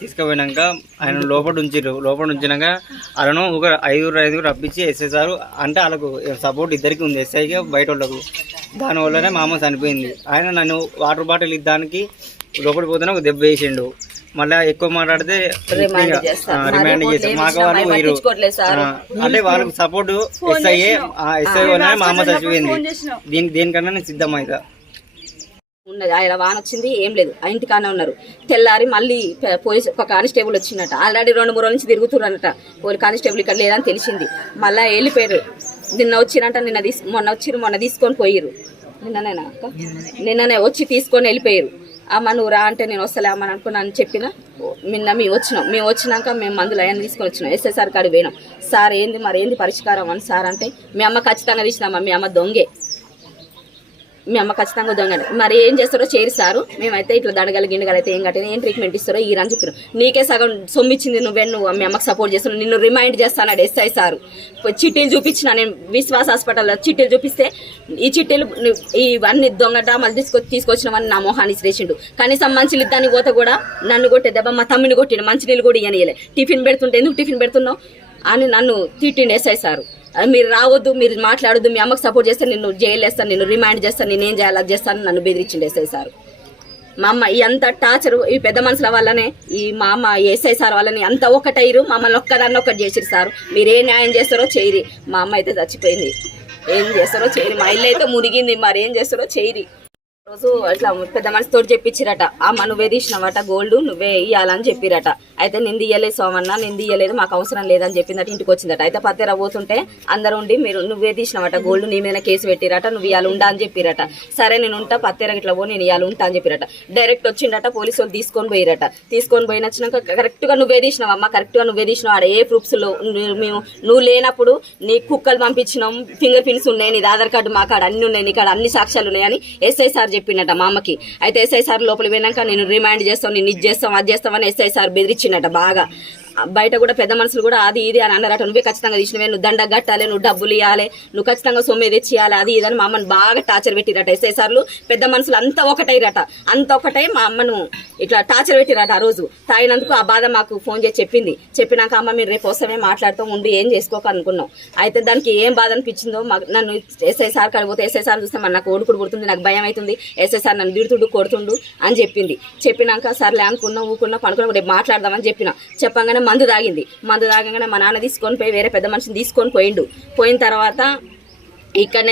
తీసుకుపోయినాక ఆయన లోపల ఉంచినాక వాళ్ళను ఒక ఐదుగురు రప్పించి ఎస్ఐ సార్ అంటే వాళ్ళకు సపోర్ట్ ఇద్దరికి ఉంది, ఎస్ఐకి బయట వాళ్ళకు. దానివల్లనే మా అమ్మ చనిపోయింది. ఆయన నన్ను వాటర్ బాటిల్ ఇద్దానికి లోపలికి పోతేనే ఒక దెబ్బ వేసిండు. మళ్ళీ ఎక్కువ మాట్లాడితే రిమాండ్ చేస్తారు. మాకు వాళ్ళు మీరు అంటే వాళ్ళకి సపోర్ట్ ఎస్ఐ వల్లనే మా అమ్మ చచ్చిపోయింది. దేనికన్నా నేను సిద్ధమైతా ఉన్నది. ఆయన వాన వచ్చింది, ఏం లేదు, ఆ ఇంటికానే ఉన్నారు. తెల్లారి మళ్ళీ పోలీస్ ఒక కానిస్టేబుల్ వచ్చిందట. ఆల్రెడీ 2-3 రోజుల నుంచి తిరుగుతున్నారట. పోలీస్ కానిస్టేబుల్ ఇక్కడ లేదని తెలిసింది. మళ్ళీ వెళ్ళిపోయారు. నిన్న వచ్చిరంట, మొన్న తీసుకొని పోయారు. నిన్ననే వచ్చి తీసుకొని వెళ్ళిపోయారు. అమ్మ నువ్వు రా అంటే నేను వస్తలే అమ్మని అనుకున్నాను చెప్పిన. నిన్న మేము వచ్చినాక మేము మందులు అవన్నీ తీసుకొని వచ్చినాం. ఎస్ఐ సార్ కాడికి పోయినాం. సార్ ఏంది పరిష్కారం అని సార్ అంటే మీ అమ్మ ఖచ్చితంగా తీసినామా, మీ అమ్మ దొంగే, మీ అమ్మ ఖచ్చితంగా దొంగని. మరి ఏం చేస్తారో చేరిస్తారు. మేమైతే ఇట్లా గిండగలు అయితే ఏం కట్టినా ఏం ట్రీట్మెంట్ ఇస్తారో ఈ అని చెప్పారు. నీకే సగం సొమ్మిచ్చింది నువ్వు మీ అమ్మకి సపోర్ట్ చేస్తున్నావు, నిన్ను రిమైండ్ చేస్తాను ఎస్ఐ సారు. చిట్టీలు చూపించిన నేను విశ్వాస్ హాస్పిటల్లో చిట్టీలు చూపిస్తే ఈ చిట్టీలు ఇవన్నీ దొంగ డ్రామాలు తీసుకొచ్చినవని నా మొహాన్ని శ్రేషిండు. కనీసం మంచి ఇద్దానికి పోతే కూడా నన్ను కొట్టే దెబ్బ మా తమ్మిని కొట్టిండు. మంచినీళ్ళు కూడా ఇయ్యనియలే. టిఫిన్ పెడుతుంటే ఎందుకు టిఫిన్ పెడుతున్నావు అని నన్ను తిట్టిండు ఎస్ఐ సారు. మీరు రావద్దు, మీరు మాట్లాడొద్దు, మీ అమ్మకి సపోర్ట్ చేస్తాను, నిన్ను జైలు వేస్తాను, నిన్ను రిమాండ్ చేస్తాను, నేనేం చేయాలి అది చేస్తాను నన్ను బెదిరించిండు ఎస్ఐ సార్. మా అమ్మ ఈ అంత టార్చర్ ఈ పెద్ద మనుషుల వల్లనే, ఈ మా అమ్మ ఎస్ఐ సార్ వల్లనే అంత ఒకటైరు. మమ్మల్ని ఒక్కదాన్ని ఒకటి చేసిరు సార్. మీరు ఏ న్యాయం చేస్తారో చేయరి. మా అమ్మ అయితే చచ్చిపోయింది. ఏం చేస్తారో చేయరి. మా ఇల్లు అయితే మునిగింది. మరి ఏం చేస్తారో చేయరి. రోజు అట్లా పెద్ద మనిషితో చెప్పించిరట. అమ్మ నువ్వే తీసినవట గోల్డ్, నువ్వే ఇయ్యాలని చెప్పిరట. అయితే నేను ఇయ్యలేదు సోమన్న, నేను ఇయ్యలేదు, మాకు అవసరం లేదని చెప్పిందట. ఇంటికి వచ్చిందట. అయితే పత్తెర పోతుంటే అందరూ ఉండి మీరు నువ్వే తీసినవట గోల్డ్, నీ మీద కేసు పెట్టిరట, నువ్వు ఇవాళ ఉండా అని చెప్పిరట. సరే నేను ఉంటా, పత్తెర ఇట్లా పో, నేను ఇవాళ ఉంటా అని చెప్పిరట. డైరెక్ట్ వచ్చిండట. పోలీసు వాళ్ళు తీసుకొని పోయిరట. తీసుకొని పోయినచ్చినాక కరెక్ట్గా నువ్వే తీసినావు అమ్మ, కరెక్ట్గా నువ్వే తీసినావు. ఆడ ఏ ప్రూఫ్స్లో మేము నువ్వు లేనప్పుడు నీ కుక్కలు పంపించినాం, ఫింగర్ ప్రింట్స్ ఉన్నాయి, నీ ఆధార్ కార్డు మా కాడ అన్ని ఉన్నాయి, నీ కాడ అన్ని సాక్ష్యాలు ఉన్నాయని ఎస్ఐ సార్ చెప్పినట మా అమ్మకి. అయితే ఎస్ఐ సార్ లోపలికి పోయినాక నేను రిమాండ్ చేస్తాం, నేను ఇది చేస్తాం అది చేస్తామని ఎస్ఐ సార్ బెదిరించినట బాగా. బయట కూడా పెద్ద మనుషులు కూడా అది ఇది అని అన్నారట. నువ్వే ఖచ్చితంగా తీసినవే, నువ్వు దండ కట్టాలి, నువ్వు డబ్బులు ఇవ్వాలి, నువ్వు ఖచ్చితంగా సొమ్మె తెచ్చియాలి, అది ఇదని మా అమ్మని బాగా టార్చర్ పెట్టిరట ఎస్ఐ సార్లు. పెద్ద మనుషులు అంతా ఒకటైరట. అంత ఒకటై మా అమ్మను ఇట్లా టార్చర్ పెట్టిరట. ఆ రోజు తాగినందుకు ఆ బాధ మాకు ఫోన్ చేసి చెప్పింది. చెప్పినాక అమ్మ మీరు రేపు వస్తామే మాట్లాడుతాం, ఉండి ఏం చేసుకోక అనుకున్నాం. అయితే దానికి ఏం బాధ అనిపించిందో నన్ను ఎస్ఐ సార్ కాడిపోతే ఎస్ఐ సార్ చూస్తే మరి నాకు ఓడుకుడు పుడుతుంది, నాకు భయం అవుతుంది, ఎస్ఐ సార్ నన్ను తిడుతుండు కొడుతుండు అని చెప్పింది. చెప్పినాక సర్లే అనుకున్నా ఊకున్నా పనుకున్నా రేపు మాట్లాడదామని చెప్పంగానే మందు తాగంగానే మా నాన్న తీసుకొని పోయి వేరే పెద్ద మనిషిని తీసుకొని పోయిన తర్వాత ఇక్కడ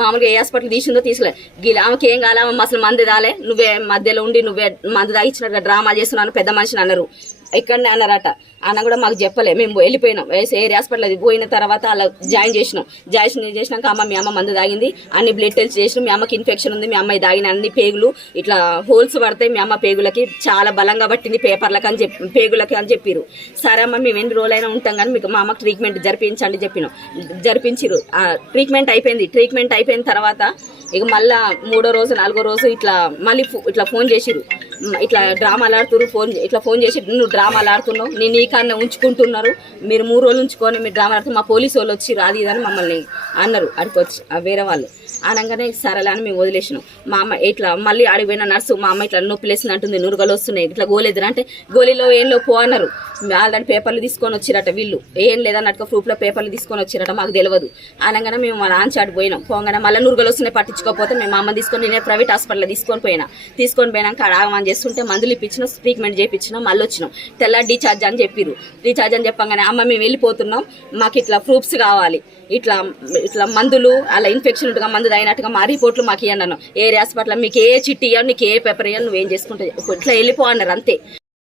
మామూలుగా ఏ హాస్పిటల్ తీసిందో తీసుకోలేదు. ఆమెకి ఏం కాలే, ఆమె అసలు మందు తాలే, నువ్వే మధ్యలో ఉండి నువ్వే మందు తాగిచ్చినట్టుగా డ్రామా చేస్తున్నాను పెద్ద మనిషిని అన్నారు. ఇక్కడనే అన్నారట. అన్న కూడా మాకు చెప్పలే. మేము వెళ్ళిపోయినాం ఏరే హాస్పిటల్. అది పోయిన తర్వాత అలా జాయిన్ చేసినాక అమ్మ మీ అమ్మ మందు తాగింది, అన్ని బ్లడ్ టెస్ట్ చేసినాం, మీ అమ్మకి ఇన్ఫెక్షన్ ఉంది, మీ అమ్మాయి తాగిన అన్ని పేగులు ఇట్లా హోల్స్ పడతాయి, మీ అమ్మ పేగులకి చాలా బలంగా పట్టింది పేపర్లకి అని పేగులకి అని చెప్పారు. సరే అమ్మ మేము ఎన్ని రోజులైనా ఉంటాం కానీ మీకు మా అమ్మకి ట్రీట్మెంట్ జరిపించండి చెప్పినాం. జరిపించారు. ట్రీట్మెంట్ అయిపోయిన తర్వాత ఇక మళ్ళా 3వ రోజు 4వ రోజు మళ్ళీ ఇట్లా ఫోన్ చేసిరు. ఇట్లా డ్రామాలు ఆడుతున్నారు, ఫోన్ చేసి నువ్వు డ్రామాలు ఆడుతున్నావు, నేను నీ కన్నా ఉంచుకుంటున్నారు, మీరు 3 రోజులు ఉంచుకొని మీరు డ్రామాలు ఆడుతున్నారు, మా పోలీసు వాళ్ళు వచ్చి రాదు ఇదని మమ్మల్ని అన్నారు. అడిగి వచ్చి వేరే వాళ్ళు అనగానే సరేలే అని మేము వదిలేసినాం. మా అమ్మ ఇట్లా మళ్ళీ అడిగిపోయిన నర్సు మా అమ్మ ఇట్లా నొప్పి లేసింది అంటుంది, నురుగలు వస్తున్నాయి, ఇట్లా గోలేదురా అంటే గోళీలో ఏం పో అన్నారు. ఆల్రెడీ పేపర్లు తీసుకొని వచ్చిరట. వీళ్ళు ఏం లేదన్నట్టుగా ప్రూఫ్లో పేపర్లు తీసుకొని వచ్చిరట, మాకు తెలియదు. అనగానే మేము మా నాన్న చాటు పోయినాం. పోగానే మళ్ళీ నురుగలు వస్తున్నాయి, పట్టించుకోకపోతే మేము అమ్మ తీసుకొని నేనే ప్రైవేట్ హాస్పిటల్లో తీసుకొని పోయినాక ఆగమని చేస్తుంటే మందులు ఇప్పించినాం, ట్రీట్మెంట్ చేయించినాం, మళ్ళీ వచ్చినాం. తెల్ల డిశ్చార్జ్ అని చెప్పారు. డిశ్చార్జ్ అని చెప్పగానే అమ్మ మేము వెళ్ళిపోతున్నాం, మాకు ఇట్లా ప్రూఫ్స్ కావాలి, ఇట్లా మందులు అలా ఇన్ఫెక్షన్ ఉంటుగా మందు అయినట్టుగా మా రిపోర్ట్లు మాకు ఇవ్వండి అన్నాను. ఏ హాస్పిటల్ మీకు ఏ చిట్టి ఇవ్వండి, నీకు ఏ పేపర్ ఇవ్వాలి, నువ్వేం చేసుకుంటావు, ఇట్లా వెళ్ళిపో అన్నారు అంతే.